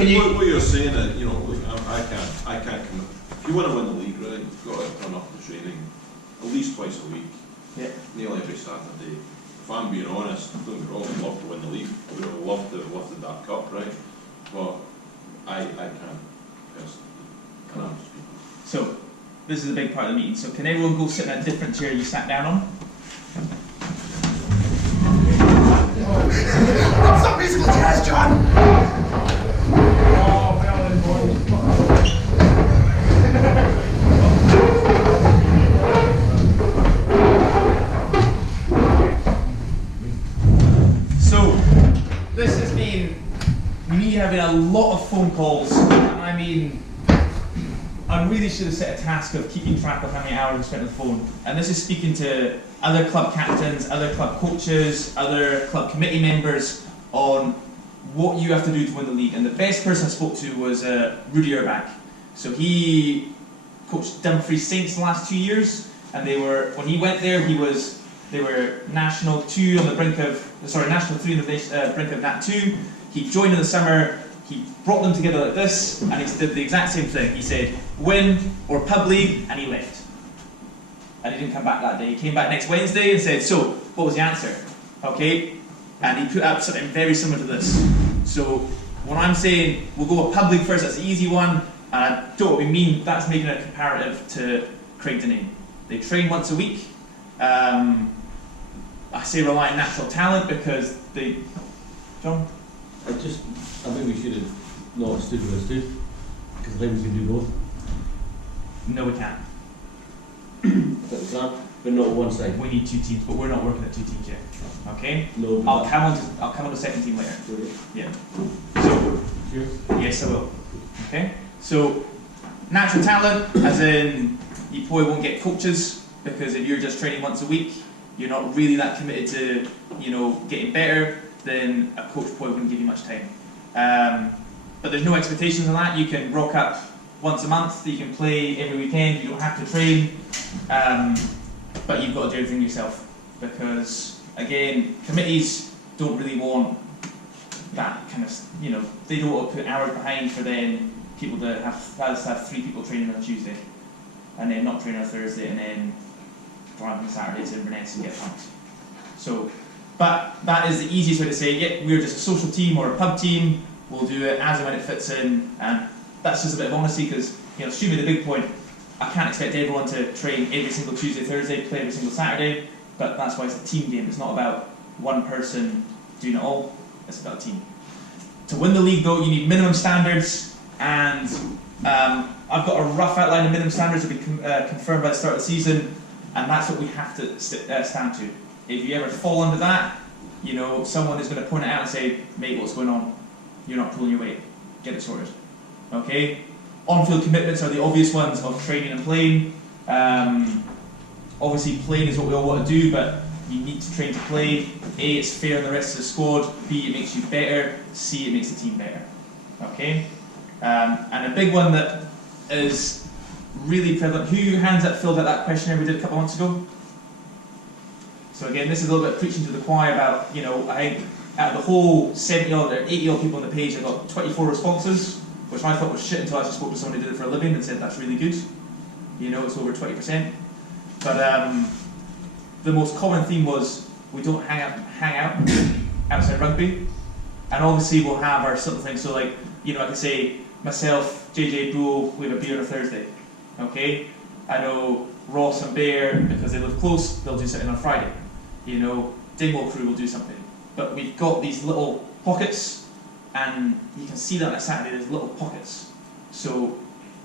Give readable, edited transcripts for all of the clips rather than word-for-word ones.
what you're saying is, you know, look, I can't commit. If you want to win the league, right, you've got to turn up to training at least twice a week. Yeah. Nearly every Saturday. If I'm being honest, don't get me wrong, I'd love to win the league. I would have loved to have lifted that cup, right? But I can't personally. And I'm just people. So, this is a big part of the meeting. So, can everyone go sit in a different chair you sat down on? Stop musical chairs, John! So, this has been me having a lot of phone calls. I mean, I really should have set a task of keeping track of how many hours I spent on the phone. And this is speaking to other club captains, other club coaches, other club committee members on what you have to do to win the league. And the best person I spoke to was Rudy Urbach. So he coached Dumfries Saints the last 2 years, and they were, when he went there, they were National 2 on the brink of, National 3 on the brink of Nat 2. He joined in the summer. He brought them together like this, and he did the exact same thing. He said, win or pub league, and he left. And he didn't come back that day. He came back next Wednesday and said, so, what was the answer? Okay, and he put up something very similar to this. So, when I'm saying, we'll go with pub league first, that's the easy one, and I don't know what we mean, that's making a comparative to Craigdenane. They train once a week. I say rely on natural talent because they... John? I think we should have not stood with us two, because I think we can do both. No, we can't. But not on one side. We need 2 teams, but we're not working at 2 teams yet. Okay? No. I'll come on to second team later. Really? Yeah. So, Sure. yes, I will. Okay? So, natural talent, as in, you probably won't get coaches, because if you're just training once a week, you're not really that committed to, you know, getting better, then a coach probably wouldn't give you much time. But there's no expectations on that. You can rock up once a month, you can play every weekend, you don't have to train, but you've got to do everything yourself. Because, again, committees don't really want that kind of, you know, they don't want to put hours behind for then people to have 3 people training on a Tuesday, and then not train on a Thursday, and then drive on Saturday to Inverness and get pumped. So, but that is the easiest way to say, yeah, we're just a social team or a pub team, we'll do it as and when it fits in, and that's just a bit of honesty, because, you know, assuming the big point, I can't expect everyone to train every single Tuesday, Thursday, play every single Saturday, but that's why it's a team game. It's not about one person doing it all, it's about a team. To win the league though, you need minimum standards, and I've got a rough outline of minimum standards to be confirmed by the start of the season, and that's what we have to stand to. If you ever fall under that, you know, someone is going to point it out and say, mate, what's going on? You're not pulling your weight. Get it sorted. Okay? On-field commitments are the obvious ones of training and playing. Obviously, playing is what we all want to do, but you need to train to play. A, it's fair on the rest of the squad. B, it makes you better. C, it makes the team better. Okay? And a big one that is really prevalent. Who hands up filled out that questionnaire we did a couple of months ago? So again, this is a little bit preaching to the choir about, you know, I think out of the whole 70-odd or 80-odd people on the page, I got 24 responses, which I thought was shit until I actually spoke to someone who did it for a living and said that's really good. You know, it's over 20%. But the most common theme was we don't hang out outside rugby, and obviously we'll have our simple things. So like, you know, I could say myself, JJ, Brule, we have a beer on a Thursday. Okay, I know Ross and Bear, because they live close, they'll do something on Friday. You know, Dingwall crew will do something. But we've got these little pockets, and you can see that on a Saturday, there's little pockets. So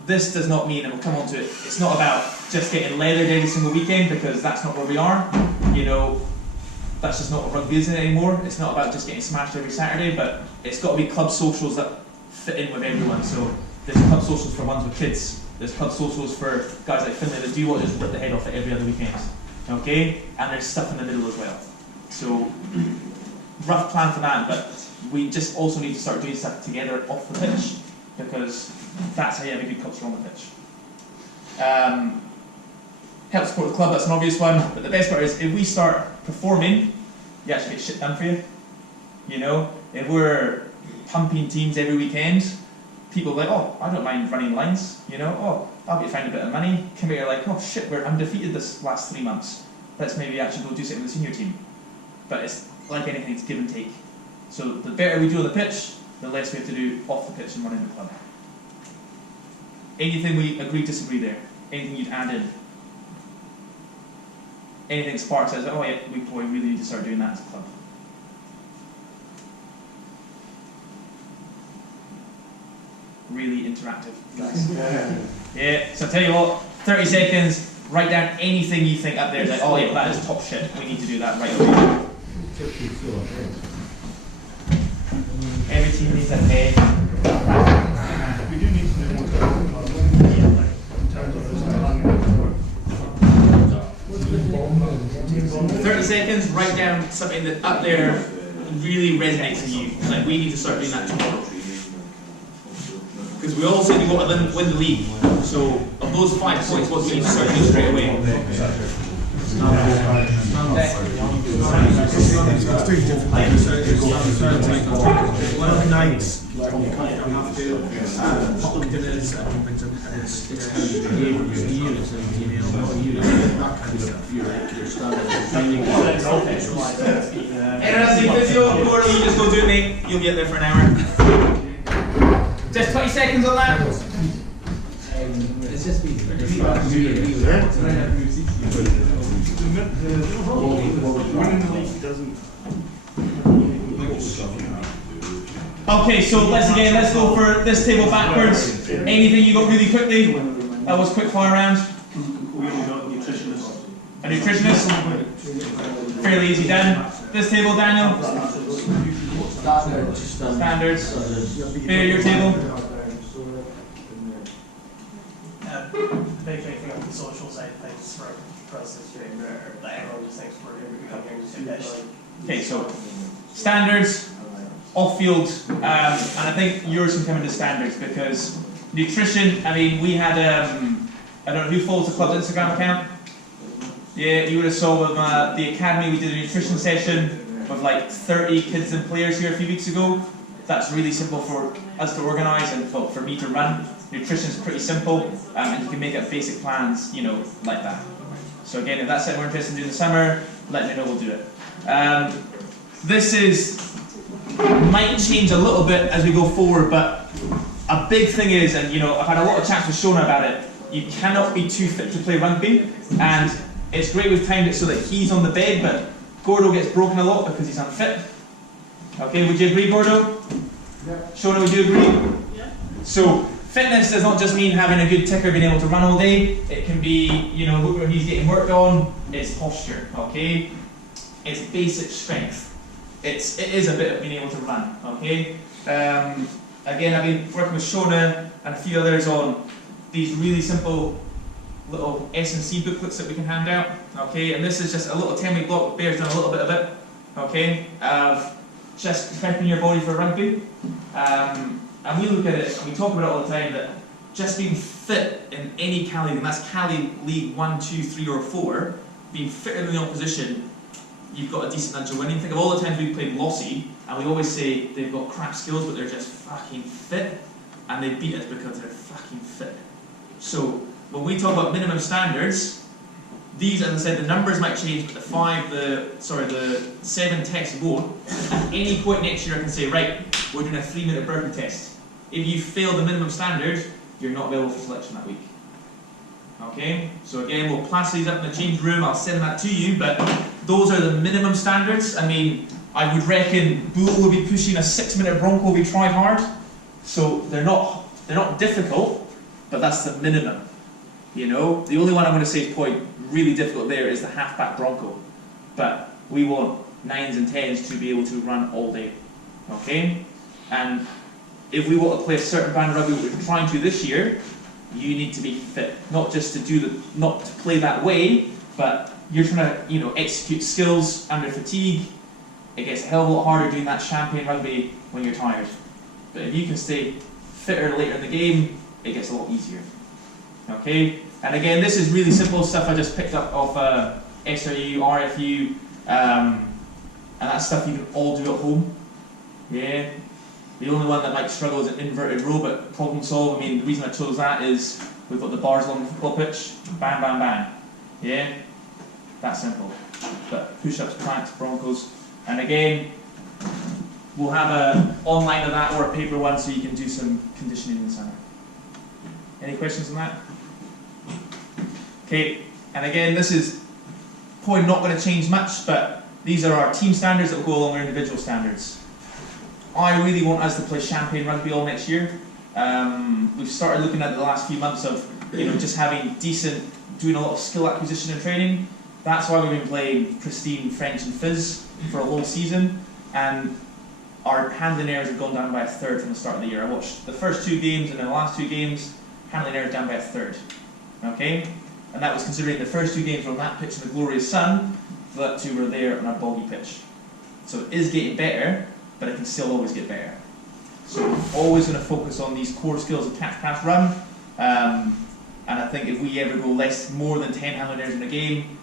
this does not mean, and we'll come on to it, it's not about just getting leathered every single weekend, because that's not where we are. You know, that's just not what rugby is anymore. It's not about just getting smashed every Saturday, but it's got to be club socials that fit in with everyone. So there's club socials for ones with kids. There's club socials for guys like Finlay that do what just rip the head off it every other weekend. Okay? And there's stuff in the middle as well. So, rough plan for that, but we just also need to start doing stuff together off the pitch, because that's how you have a good culture on the pitch. Help support the club, that's an obvious one, but the best part is if we start performing, you actually get shit done for you. You know? If we're pumping teams every weekend, people are like, oh, I don't mind running lines, you know, oh, I'll be find a bit of money. Come here, like, oh shit, we're undefeated this last 3 months. Let's maybe actually go do something with the senior team. But it's like anything, it's give and take. So the better we do on the pitch, the less we have to do off the pitch and running the club. Anything we agree, disagree there? Anything you'd add in? Anything Spark says, oh yeah, we really need to start doing that as a club. Really interactive, guys. Yeah, so I tell you what, 30 seconds, write down anything you think up there, like, oh yeah, that is top shit, we need to do that right away. Every team needs a head. We do need to know what's going on in terms of this 30 seconds, write down something that up there really resonates with you. Like, we need to start doing that tomorrow. Because we all said we want to win the league. So, of those 5 points, what do we need to start doing straight away? Interesting physio, Gordon, you just go do it, mate. You'll get there for an hour. Just 20 seconds on that. It's just me. winning the league doesn't. Okay, so let's go for this table backwards. Anything you got really quickly? That was quick fire round. We only got nutritionists. A nutritionist. Fairly easy done. This table, Daniel. Standards. Bear your table. Big thing on the social side of things for process doing like everyone just thinks we're going to become fish. Okay, so standards, off-field, and I think yours can come into standards because nutrition. I mean, we had I don't know who follows the club's Instagram account. Yeah, you would have saw with the academy. We did a nutrition session with like 30 kids and players here a few weeks ago. That's really simple for us to organise and for me to run. Nutrition is pretty simple, and you can make up basic plans, you know, like that. So again, if that's something we're interested in doing in the summer, let me know, we'll do it. This might change a little bit as we go forward, but a big thing is, and you know, I've had a lot of chats with Shona about it, you cannot be too fit to play rugby, and it's great we've timed it so that he's on the bed, but Gordo gets broken a lot because he's unfit. Okay, would you agree, Gordo? Yeah. Shona, would you agree? Yeah. So, fitness does not just mean having a good ticker, being able to run all day. It can be, you know, what he's getting worked on. It's posture, okay? It's basic strength. It is a bit of being able to run, okay? Again, I've been working with Shona and a few others on these really simple little S&C booklets that we can hand out, okay? And this is just a little 10-week block. Bear's done a little bit of it, okay? Of just prepping your body for rugby. And we look at it, and we talk about it all the time, that just being fit in any Cali league, and that's Cali League 1, 2, 3 or 4, being fitter than the opposition, you've got a decent chance of winning. Think of all the times we've played Lossy, and we always say they've got crap skills, but they're just fucking fit, and they beat us because they're fucking fit. So, when we talk about minimum standards, these, as I said, the numbers might change, but the 7 tests won't. At any point next year I can say, right, we're doing a 3-minute burpee test. If you fail the minimum standard, you're not available for selection that week. Okay? So again, we'll plaster these up in the change room, I'll send that to you, but those are the minimum standards. I mean, I would reckon Bull will be pushing a 6-minute Bronco if we tried hard. So they're not difficult, but that's the minimum. You know? The only one I'm going to say is point really difficult there is the halfback Bronco. But we want 9s and 10s to be able to run all day. Okay? And if we want to play a certain brand of rugby we're trying to this year, you need to be fit. Not just to not to play that way, but you're trying to, you know, execute skills under fatigue. It gets a hell of a lot harder doing that champagne rugby when you're tired. But if you can stay fitter later in the game, it gets a lot easier. Okay? And again, this is really simple stuff I just picked up off SRU, RFU, and that's stuff you can all do at home. Yeah. The only one that might struggle is an inverted row, but problem solve, I mean, the reason I chose that is we've got the bars along the football pitch, bang, bang, bang. Yeah? That simple. But push-ups, planks, Broncos. And again, we'll have an online of that or a paper one so you can do some conditioning in the summer. Any questions on that? Okay, and again, this is probably not going to change much, but these are our team standards that will go along with individual standards. I really want us to play champagne rugby all next year. We've started looking at the last few months of just having decent, doing a lot of skill acquisition and training. That's why we've been playing pristine French and Fizz for a whole season, and our handling errors have gone down by a third from the start of the year. I watched the first 2 games and the last 2 games, handling errors down by a third. Okay? And that was considering the first 2 games were on that pitch in the glorious sun, the other 2 were there on a boggy pitch. So it is getting better, but it can still always get better. So we're always going to focus on these core skills of catch, pass, run. And I think if we ever go more than 10 handling errors in a game,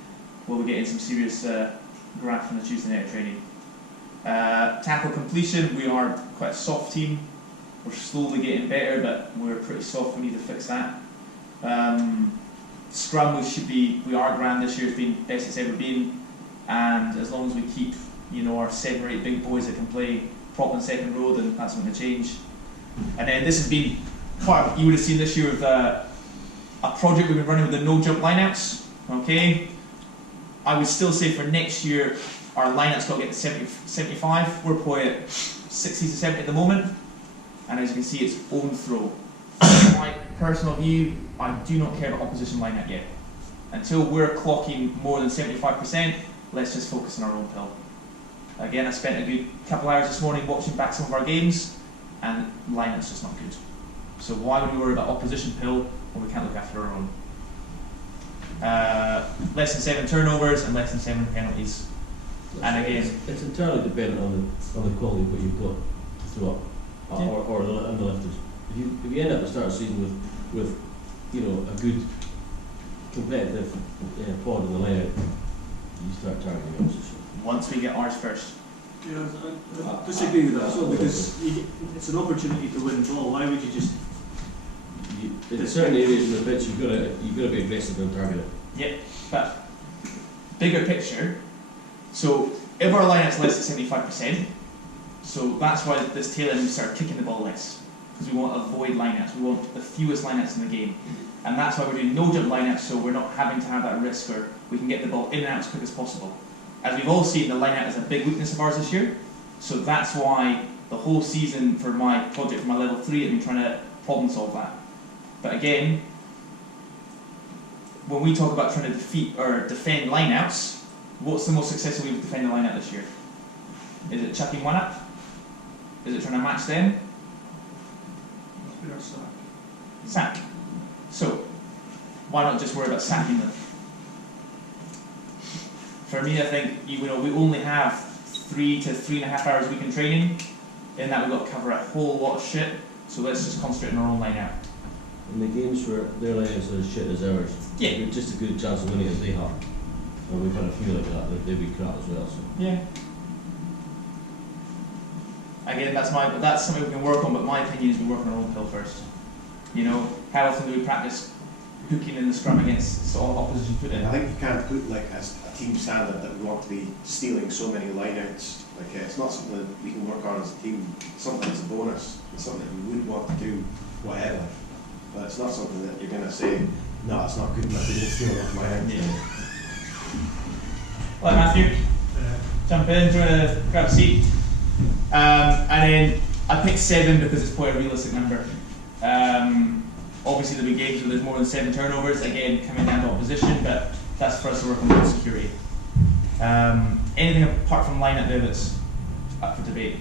we'll be getting some serious graft from the Tuesday night training. Tackle completion, we are quite a soft team. We're slowly getting better, but we're pretty soft, we need to fix that. Scrum, we are grand this year, it's been best it's ever been. And as long as we keep our 7 or 8 big boys that can play prop and second row, then that's not going to change. And then this has been part, you would have seen this year with a project we've been running with the no jump lineouts. Okay, I would still say for next year our lineouts got to get to 70, 75. We're probably at 60 to 70 at the moment, and as you can see, it's own throw. My personal view, I do not care about opposition lineout yet. Until we're clocking more than 75%, let's just focus on our own pill. Again, I spent a good couple hours this morning watching back some of our games, and lineout's just not good. So why would we worry about opposition pill when we can't look after our own? Less than 7 turnovers and less than 7 penalties. And again, it's entirely dependent on the quality of what you've got to throw up, or the lifters. If you end up at the start of the season with a good competitive pod in the line, you start targeting opposition. Once we get ours first. Yeah, I disagree with that as well, because it's an opportunity to win the ball. Why would you just? In certain areas of the pitch, you've got to be aggressive and target it. Yep, but bigger picture. So if our lineout's less than 75%, so that's why this tail end we start kicking the ball less, because we want to avoid lineouts. We want the fewest lineouts in the game, and that's why we're doing no jump lineouts, so we're not having to have that risk, or we can get the ball in and out as quick as possible. As we've all seen, the lineout is a big weakness of ours this year, so that's why the whole season for my project, for my level 3, I've been trying to problem solve that. But again, when we talk about trying to defeat or defend lineouts, what's the most successful way to defend the lineout this year? Is it chucking one up? Is it trying to match them? Sack. So, why not just worry about sacking them? For me, I think we only have 3 to 3.5 hours a week in training. In that, we've got to cover a whole lot of shit. So let's just concentrate on our own line out. In the games where their lineouts are as shit as ours, Yeah. we've just as good a chance of winning as they have. And we've had a few like that they'd be crap as well. So. Yeah. Again, that's something we can work on. But my opinion is we work on our own pill first. How often do we practice hooking in the scrum against opposition foot in? I think you can't put like a team standard that we want to be stealing so many lineouts. It's not something that we can work on as a team. It's something that's a bonus. It's something that we would want to do, whatever. But it's not something that you're going to say, no, it's not good enough. We didn't steal enough lineouts. Yeah. Right, Matthew, jump in, try to grab a seat. And then I picked 7 because it's quite a realistic number. Obviously there'll be games where there's more than 7 turnovers, again coming down to opposition, but that's for us to work on ball security. Anything apart from line up there that's up for debate?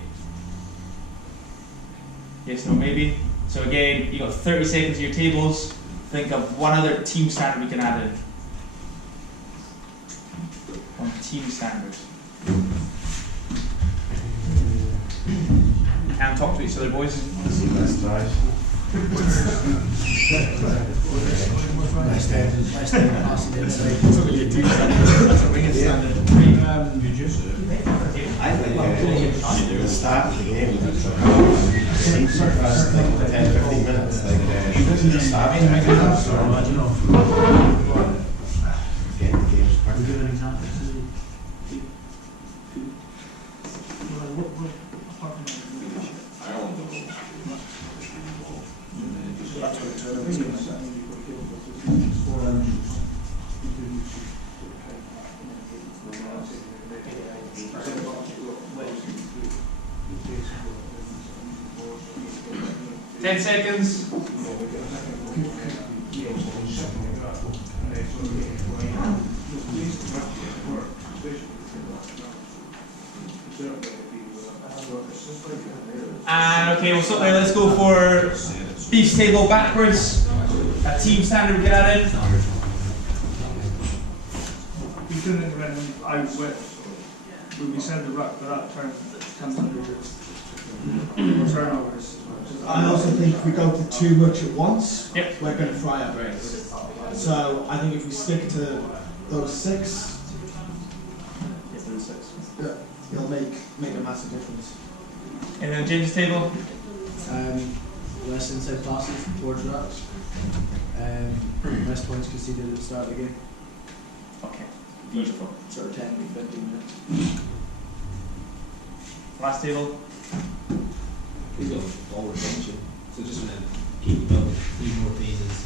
Yes, no, maybe? So again, you've got 30 seconds of your tables. Think of one other team standard we can add in. One team standard. Can't talk to each other, boys. Let's try. I think the start of the game, first like 10-15 minutes, like starting getting the games I'll started. give an example. I don't know. Ten seconds. And okay, we'll stop there. Let's go for beef table backwards. A team standard we get that in. We couldn't run out with, when we send the ruck, that turn comes under turnovers. I also think if we go to too much at once, Yep. we're going to fry our brains. So I think if we stick to those 6, it'll make a massive difference. And then James' table. Less inside passes towards rucks. Less points conceded at the start of the game. Okay, beautiful. Sort of 10 to 15 minutes. Last table. We've got forward tension, so just want to keep building 3 more phases,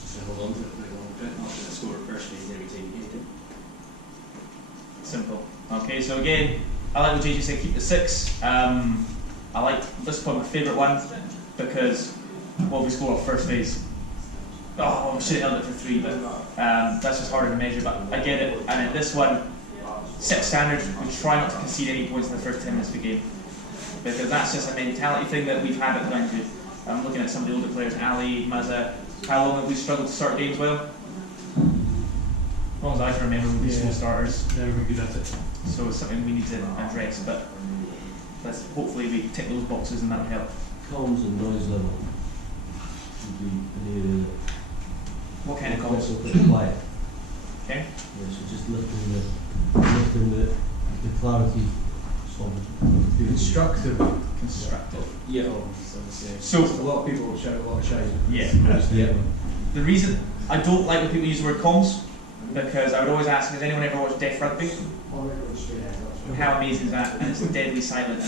just to hold on to it for a long bit, not going to score first phase every time you get it. Simple. Okay, so again, I like what JJ said, keep the 6. I like this point, my favourite one, because what we score off first phase. Oh, we should have held it for 3, but that's just harder to measure, but I get it. And in this one, set standard, we try not to concede any points in the first 10 minutes of the game. Because that's just a mentality thing that we've had at Glenview. I'm looking at some of the older players, Ali, Mazza. How long have we struggled to start games well? As long as I can remember, we've been slow starters. Never good at it. So it's something we need to address, but hopefully we tick those boxes and that'll help. Comms and noise level would be an area that What kind of also calls? pretty quiet. Okay. Yeah, so just lifting the clarity of Constructive. Constructive. Yeah. So, A lot of people will shout, a lot of shouting. yeah. yeah. The reason I don't like when people use the word comms, because I would always ask, has anyone ever watched Deaf Rugby? How amazing is that? And it's deadly silent.